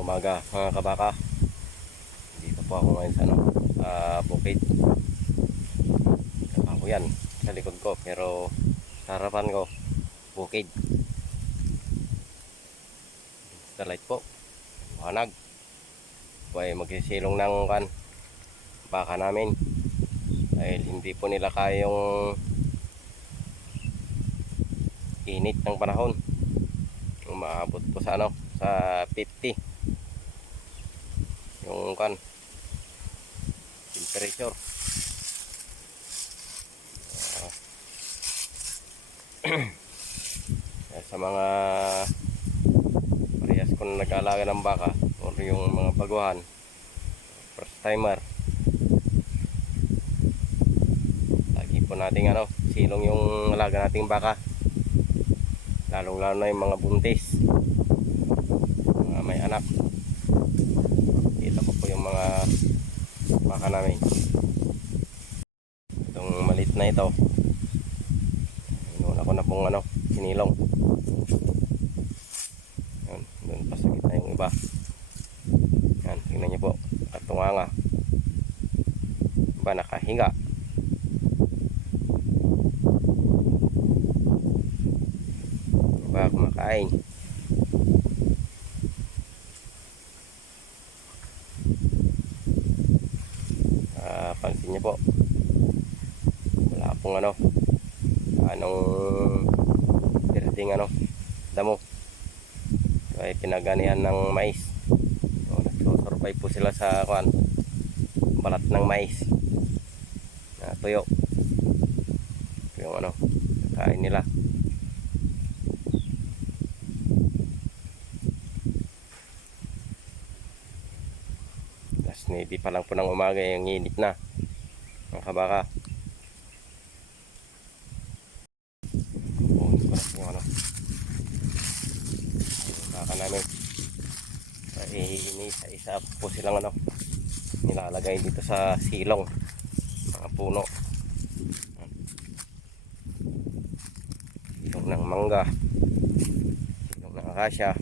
umaga mga kabaka. Dito po ako ngayon sa ano, sa bukid. Ako yan, sa likod ko pero sa harapan ko, bukid. Starlight po. Buhanag. Ay magsisilong ng kan baka namin. Dahil hindi po nila kayong init ng panahon. Umaabot po sa ano, sa 50 yung kan temperature. Ah. sa mga parehas kung nag-aalaga ng baka or yung mga baguhan first timer. Lagi po nating ano silong yung alaga nating baka. Lalong lalo na yung mga buntis. Mga may anak. ko yung mga baka namin. Itong malit na ito. Inuuna ko na pong ano sinilong. Yun doon pa sa gitna yung iba. Yan tingnan nyo po. Katunganga. Iba nakahinga. Iba kumakain niyo po. Wala pong ano. Anong pirding ano. Damo. So, ay pinaganihan ng mais. So, nagsusurvive po sila sa kuan. Balat ng mais. Na tuyo. Ito yung ano. Kain nila. Last navy pa lang po ng umaga yung init na. Mga kabaka. Oh, sarap yung ano. Baka namin. Isa-isa po silang ano. Nilalagay dito sa silong. Mga puno. Silong ng mangga. Silong ng akasya.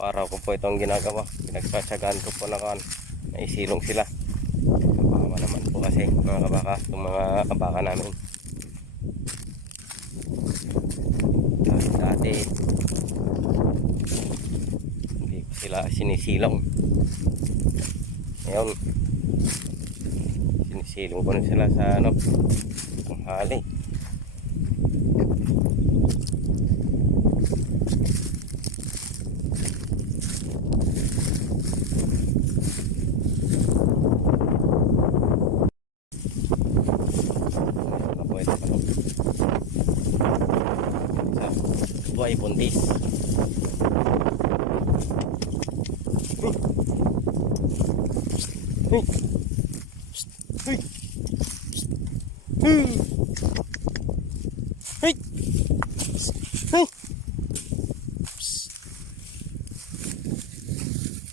Araw-araw ko po itong ginagawa. Pinagtsatsagaan ko po na kan. Naisilong sila. Kabawa naman po kasi mga kabaka. Itong mga kabaka namin. Dati, dati hindi ko sila sinisilong. Ngayon, sinisilong ko na sila sa ano, tanghali. Ano po ito? Ano? Buhay buntis. Hey! Hey! Hey! Hey! Hey!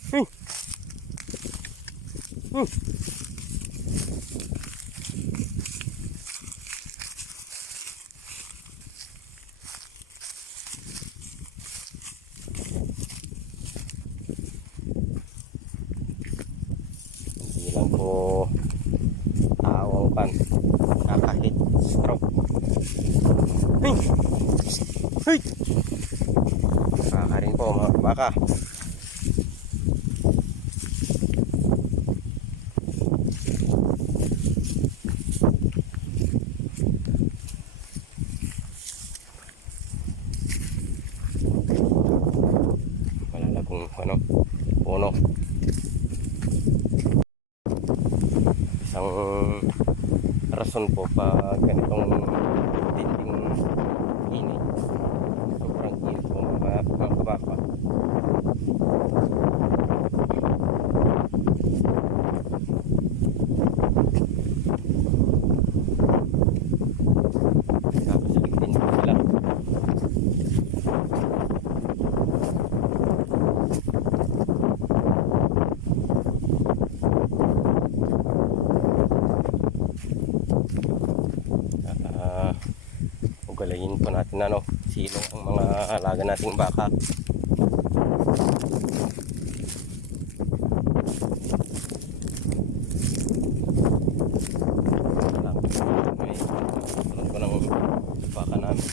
Hey! Hmm. Hindi lang po tao ang pan. Kakahit stroke. Hey! Hey! Kakarin po mga baka. Ano, puno. Isang rason po pa ganitong tinding init sobrang init po mga, mga kabaka Kapasalik din po sila Ah, Gugalayin po natin ano, silong ang mga alaga nating baka. May sunod ko ng baka namin.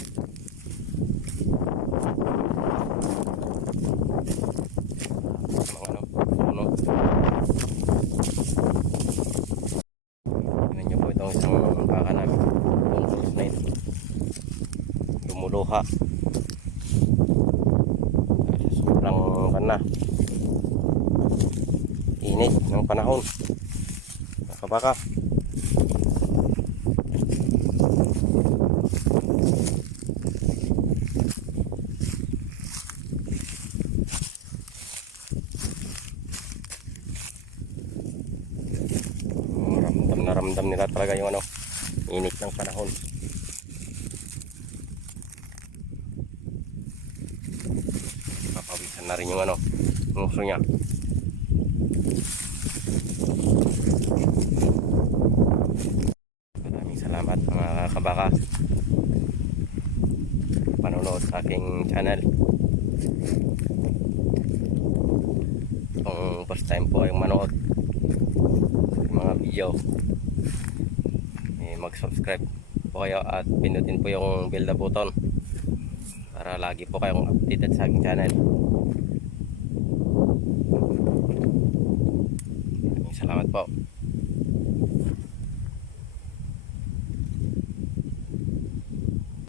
Mga ano, puno. Tingnan niyo po itong isang baka namin. Buong kulos na ito. Sa sobrang kana. Init ng panahon. Nakabaka. Ramdam na ramdam nila talaga yung ano, init ng panahon. Na rin yung ano, nguso niya. Maraming salamat mga kabaka. Panonood sa aking channel. Kung first time po kayong manood mga video, eh, mag-subscribe po kayo at pinutin po yung bell na button para lagi po kayong updated sa aking channel. Maraming salamat po.